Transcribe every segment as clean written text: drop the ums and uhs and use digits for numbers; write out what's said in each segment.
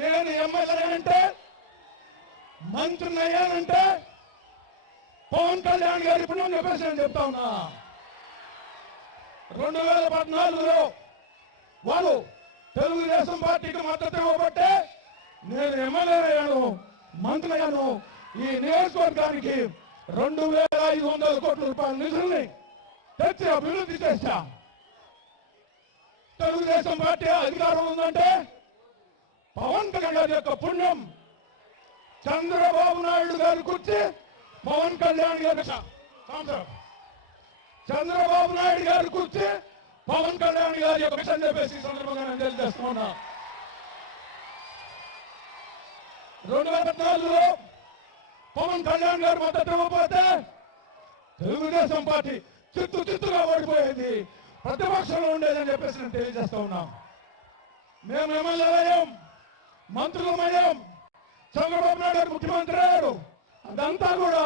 నేను ఎమ్మెల్యేనంటే మంత్రిని అయ్యానంటే పవన్ కళ్యాణ్ గారు ఇప్పుడు నేను చెప్పేసి నేను చెప్తా ఉన్నా. 2014లో వాళ్ళు తెలుగుదేశం పార్టీకి మద్దతు ఇవ్వబట్టే నేను ఎమ్మెల్యే అయ్యాను, మంత్రి అయ్యాను. ఈ నియోజకవర్గానికి 2500 కోట్ల రూపాయల నిధుల్ని తెచ్చి అభివృద్ధి చేశా. తెలుగుదేశం పార్టీ అధికారం ఉందంటే పవన్ కళ్యాణ్ గారి యొక్క పుణ్యం. చంద్రబాబు నాయుడు గారి కూర్చి పవన్ కళ్యాణ్ గారి చంద్రబాబు నాయుడు గారి కూర్చి పవన్ కళ్యాణ్ గారి యొక్క విషయం చెప్పేసి సందర్భంగా నేను తెలియజేస్తున్నా. 2014లో పవన్ కళ్యాణ్ గారు మద్దతు ఇవ్వకపోతే తెలుగుదేశం పార్టీ చిత్తుగా ఓడిపోయేది, ప్రతిపక్షంలో ఉండేదని చెప్పేసి నేను తెలియజేస్తా ఉన్నాం. మేము ఎమ్మెల్యేలయ్యాం, మంత్రులమయ్యాం, చంద్రబాబు నాయుడు గారు ముఖ్యమంత్రి అయ్యారు. అదంతా కూడా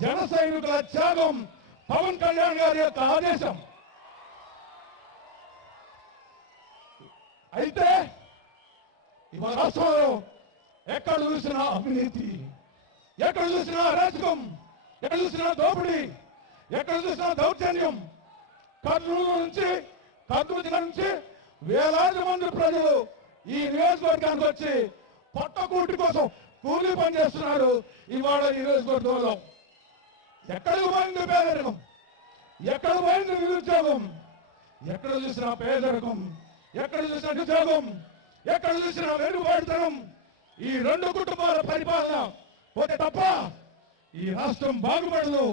జన సైనికుల త్యాగం, పవన్ కళ్యాణ్ గారి యొక్క ఆదేశం. అయితే ఇవాళ రాష్ట్రంలో ఎక్కడ చూసినా అవినీతి, ఎక్కడ చూసినా అరాచకం, ఎక్కడ చూసినా దోపిడీ, ఎక్కడ చూసినా దౌర్జన్యం. కర్నూలు జిల్లా నుంచి వేలాది మంది ప్రజలు ఈ నియోజకవర్గానికి వచ్చి పొట్టకూటి కోసం కూలీ పని చేస్తున్నారు. ఇవాళ ఈ నియోజకవర్గంలో ఎక్కడికి పోయింది పేదరికం, ఎక్కడ పోయింది నిరుద్యోగం, ఎక్కడ చూసినా పేదరికం, ఎక్కడ చూసినా నిరుద్యోగం, ఎక్కడ చూసినా వెనుకబడితనం. ఈ 2 కుటుంబాల పరిపాలన పోతే తప్ప ఈ రాష్ట్రం బాగుపడదు.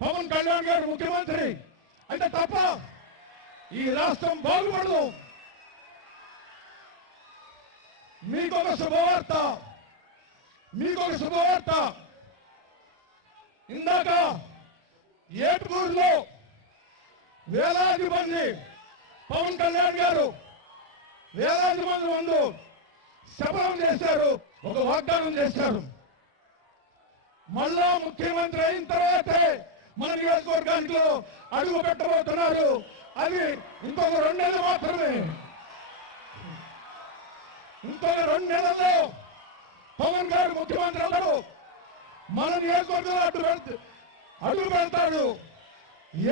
పవన్ కళ్యాణ్ గారు ముఖ్యమంత్రి అయితే తప్ప ఈ రాష్ట్రం బాగుపడదు. మీకొక శుభవార్త. ఇందాక ఏటుకూరులో వేలాది మంది పవన్ కళ్యాణ్ గారు వేలాది మంది ముందు శపథం చేశారు, ఒక వాగ్దానం చేశారు. మళ్ళా ముఖ్యమంత్రి అయిన తర్వాతే మన నియోజకవర్గానికి అడుగు పెట్టబోతున్నారు. అది ఇంకొక 2 నెలలు మాత్రమే. ఇంకొక 2 నెలల్లో పవన్ గారు ముఖ్యమంత్రి అవ్వడు, మన నియోజకవర్గంలో అడుగు పెడతాడు.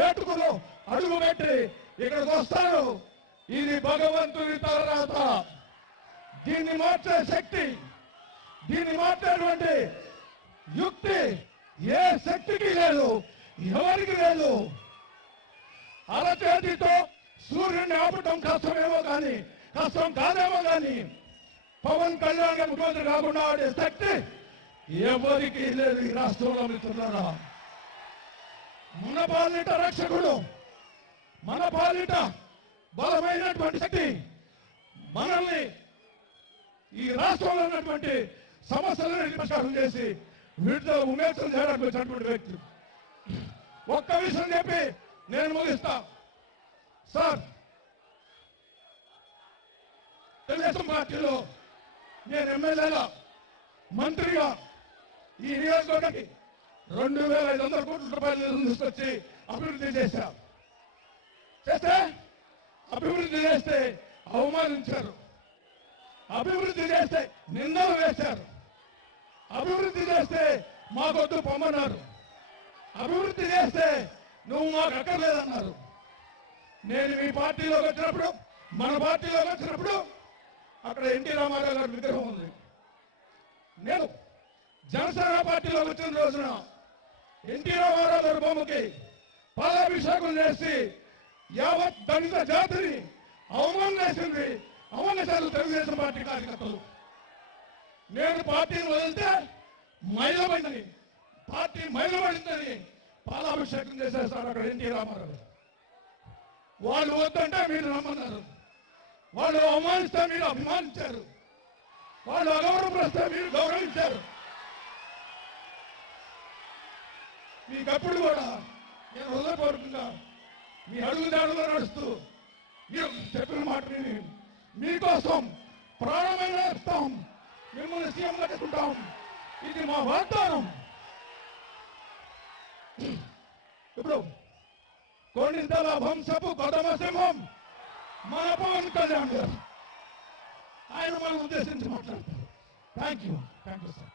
ఏటుకులో అడుగు పెట్టి ఇక్కడికి వస్తాడు. ఇది భగవంతుని తలరాత. దీన్ని మార్చే శక్తి, దీన్ని మార్చేటువంటి యుక్తి ఏ శక్తికి లేదు, ఎవరికి లేదు. అరచేతితో సూర్యుడిని ఆపటం కష్టమేమో కానీ, కష్టం కాదేమో కానీ పవన్ కళ్యాణ్ గారు ముఖ్యమంత్రి కాకుండా ఆడే శక్తి ఎవరికి లేదు ఈ రాష్ట్రంలో. మిత్రులారా, మన పాలిట రక్షకుడు, మన పాలిట బలమైనటువంటి శక్తి, మనల్ని ఈ రాష్ట్రంలో ఉన్నటువంటి సమస్యలను పరిష్కారం చేసి వీటితో ఉమేక్షలు చేయడానికి వచ్చినటువంటి వ్యక్తులు. ఒక్క విషయం చెప్పి నేను ముగిస్తా. సార్, తెలుగుదేశం పార్టీలో నేను ఎమ్మెల్యేగా, మంత్రిగా ఈ నియోజకవర్గానికి 2500 కోట్ల రూపాయలు తీసుకొచ్చి అభివృద్ధి చేస్తే అభివృద్ధి చేస్తే అవమానించారు, అభివృద్ధి చేస్తే నిందలు వేశారు, అభివృద్ధి చేస్తే మాకొద్దు పొమ్మన్నారు, అభివృద్ధి చేస్తే నువ్వు మాకు అక్కర్లేదన్నారు. నేను మీ పార్టీలోకి వచ్చినప్పుడు, మన పార్టీలోకి వచ్చినప్పుడు అక్కడ ఎన్టీ రామారావు గారి విగ్రహం ఉంది. నేను జనసేన పార్టీలోకి వచ్చిన రోజున ఎన్టీ రామారావు గారి బొమ్మకి పాలాభిషేకం చేసి యావత్ దళిత జాతిని అవమానించారు తెలుగుదేశం పార్టీ కార్యకర్తలు. నేను పార్టీని వదిలితే మైలబడిందని, పార్టీ మైలబడిందని పాలాభిషేకం చేసేస్తారు అక్కడ ఎన్టీ రామారావు. వాళ్ళు వద్దంటే మీరు నమ్మన్నారు, వాళ్ళు అవమానిస్తే మీరు అభిమానించారు, వాళ్ళు అగౌరవపరిస్తే మీరు గౌరవించారు. మీకప్పుడు కూడా నేను హృదయపూర్వకంగా మీ అడుగుదాడులో నడుస్తూ మీరు చెప్పిన మాట విని మీకోసం ప్రాణమైన ఇస్తాం, మిమ్మల్ని సీఎంగా చేసుకుంటాం. ఇది మా వాగ్దానం. ఇప్పుడు కొన్నింతల వంశపు కొదమ సింహం మన పవన్ కళ్యాణ్ గారు. ఆయన వాళ్ళని ఉద్దేశించి మాట్లాడతారు. Thank you sir.